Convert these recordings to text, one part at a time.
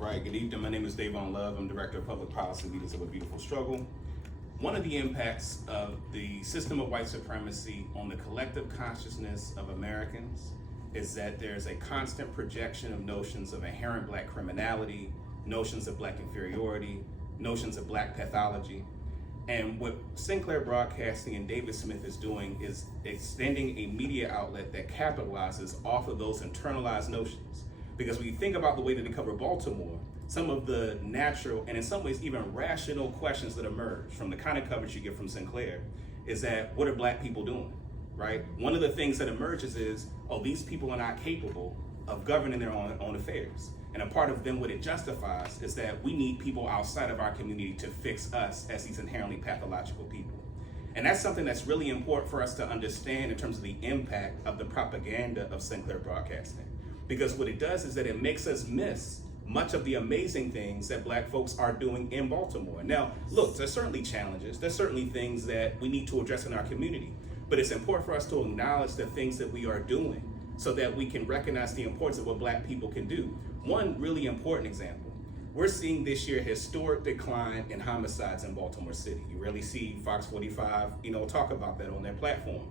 All right, good evening. My name is Dayvon Love. I'm Director of Public Policy Leaders of a Beautiful Struggle. One of the impacts of the system of white supremacy on the collective consciousness of Americans is that there's a constant projection of notions of inherent black criminality, notions of black inferiority, notions of black pathology. And what Sinclair Broadcasting and David Smith is doing is extending a media outlet that capitalizes off of those internalized notions. Because when you think about the way that they cover Baltimore, some of the natural and in some ways even rational questions that emerge from the kind of coverage you get from Sinclair is that, what are black people doing, right? One of the things that emerges is, oh, these people are not capable of governing their own affairs. And a part of them, what it justifies is that we need people outside of our community to fix us as these inherently pathological people. And that's something that's really important for us to understand in terms of the impact of the propaganda of Sinclair Broadcasting. Because what it does is that it makes us miss much of the amazing things that black folks are doing in Baltimore. Now, look, there's certainly challenges. There's certainly things that we need to address in our community. But it's important for us to acknowledge the things that we are doing so that we can recognize the importance of what black people can do. One really important example, we're seeing this year historic decline in homicides in Baltimore City. You rarely see Fox 45, talk about that on their platform.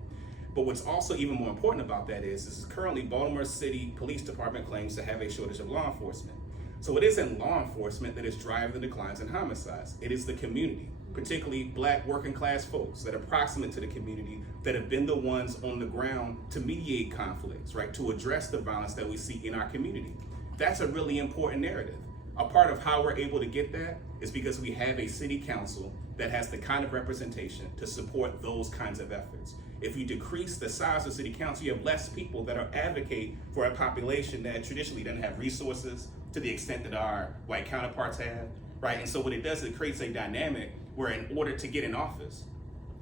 But what's also even more important about that is currently Baltimore City Police Department claims to have a shortage of law enforcement. So it isn't law enforcement that is driving the declines in homicides. It is the community, particularly black working class folks that are proximate to the community that have been the ones on the ground to mediate conflicts, right? To address the violence that we see in our community. That's a really important narrative. A part of how we're able to get that is because we have a city council that has the kind of representation to support those kinds of efforts. If you decrease the size of city council, you have less people that are advocate for a population that traditionally doesn't have resources to the extent that our white counterparts have, right? And so what it does is it creates a dynamic where in order to get in office,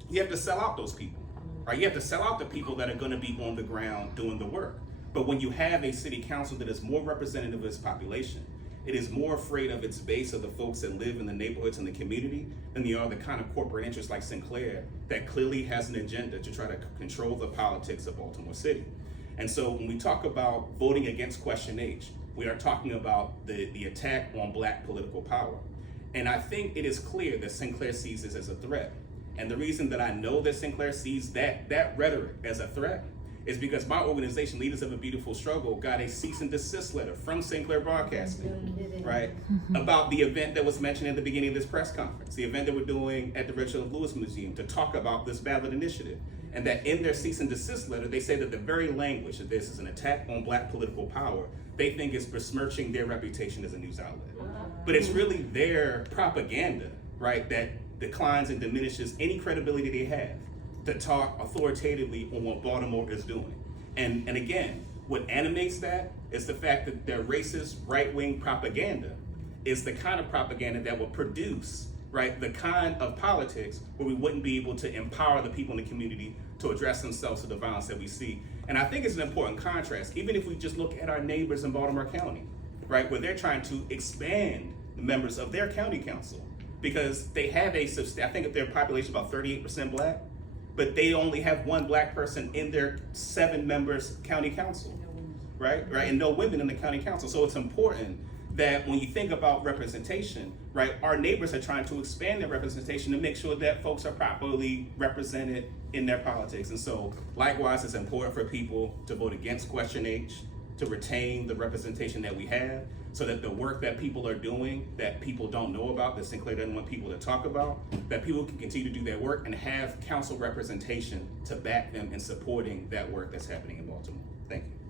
you have to sell out those people, right? You have to sell out the people that are gonna be on the ground doing the work. But when you have a city council that is more representative of its population, it is more afraid of its base of the folks that live in the neighborhoods and the community than they are the kind of corporate interests like Sinclair that clearly has an agenda to try to control the politics of Baltimore City. And so when we talk about voting against Question H, we are talking about the attack on black political power. And I think it is clear that Sinclair sees this as a threat. And the reason that I know that Sinclair sees that rhetoric as a threat is because my organization, Leaders of a Beautiful Struggle, got a cease and desist letter from Sinclair Broadcasting, right, about the event that was mentioned at the beginning of this press conference, the event that we're doing at the Reginald Lewis Museum to talk about this ballot initiative. And that in their cease and desist letter, they say that the very language of this is an attack on black political power, they think is besmirching their reputation as a news outlet. But it's really their propaganda, right, that declines and diminishes any credibility they have to talk authoritatively on what Baltimore is doing. And again, what animates that is the fact that their racist right-wing propaganda is the kind of propaganda that will produce, right, the kind of politics where we wouldn't be able to empower the people in the community to address themselves to the violence that we see. And I think it's an important contrast, even if we just look at our neighbors in Baltimore County, right, where they're trying to expand the members of their county council because they have I think their population is about 38% black, but they only have one black person in their 7 members county council, right? And no women in the county council. So it's important that when you think about representation, right, our neighbors are trying to expand their representation to make sure that folks are properly represented in their politics. And so likewise, it's important for people to vote against Question H, to retain the representation that we have, so that the work that people are doing that people don't know about, that Sinclair doesn't want people to talk about, that people can continue to do their work and have council representation to back them in supporting that work that's happening in Baltimore. Thank you.